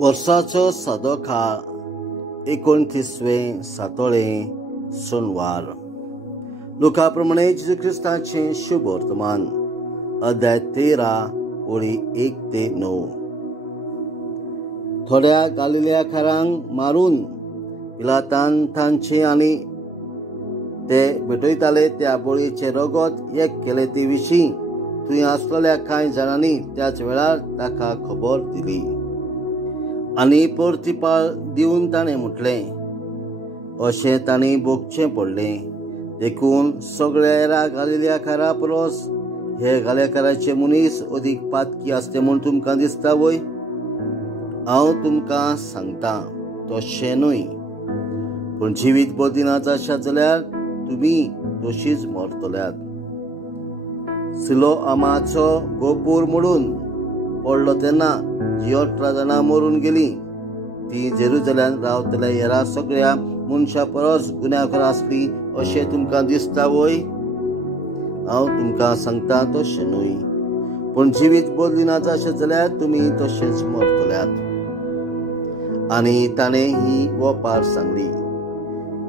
वर्साचो सादो काळ 29वें सातोळें सोनवार. लुका प्रमाणे जेजू क्रिस्ताचें शुभ वर्तमान अध्याय 13 ओळी 1 ते 9. थोड्या गालिलेयाकारांक मारून पिलातान तांचे आनी ते भेटयताले त्या बळीचे रगत एक केले ते विशीं थंय आसलेल्या कांय जाणांनी त्याच वेळार ताका खबर दिली. आनी परतिपाळ दिवन ताणें म्हटलें, अशें तांणी बोगचें पडलें. देखून सगळ्या गालिलेयाकारा परस हे गालिलेयाकाराचे मनीस अदीक पातकी आसले म्हूण तुमकां दिसता वय? हांव तुमकां सांगतां, तशें न्हय. पूण जिवीत बदिनात आसात जाल्यार तुमी तशींच मरतल्यात. सिलोआमाचो गोपूर मोडून पडलो तेन्ना जी 18 जाणां मरून गेलीं ती जेरुसलेमांत रावतल्या हेरा सगळ्या मनशां परस गुन्यांवकार आसली अशें तुमकां दिसता वय? हांव तुमकां सांगतां, तशें न्हय. पूण जिवीत बदलिनात आसत जाल्यार तुमी तशेंच मरतल्यात. आनी ताणें ही वपार सांगली.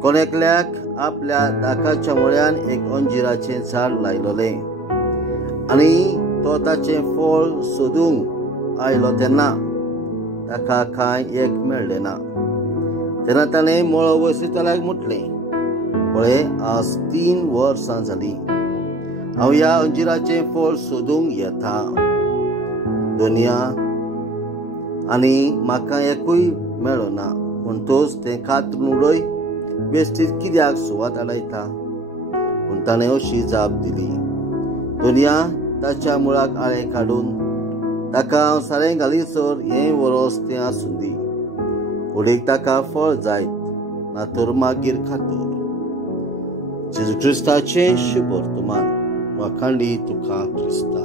कोणेकल्याक आपल्या दाकाच्या मळ्यान एक अंजिराचें झाड लायलोलें आनी तो ताचें फळ सोदूंक आयलो तेन्ना ताका कांय एक मेळ्ळें ना. तेन्ना ताणें मळो वसयतल्याक म्हटलें, पळय, आज 3 वर्सां जालीं हांव ह्या अंजिराचें फळ सोदूंक येता दोनया आनी म्हाका एकूय मेळ्ळो ना. म्हणटूच तें कातरून उडय, बेश्टीत कित्याक सुवात आडायता? पूण ताणें अशी जाप दिली, दोनया, ताच्या मुळाक आळें काडून ताका हांव सारें घालीसर हें वरोस तें आसूं दी. फुडें ताका फळ जायत ना तर मागीर खातोर. जेजू क्रिस्ताचें शुभ वर्तमान. वाखाणली तुका क्रिस्ता.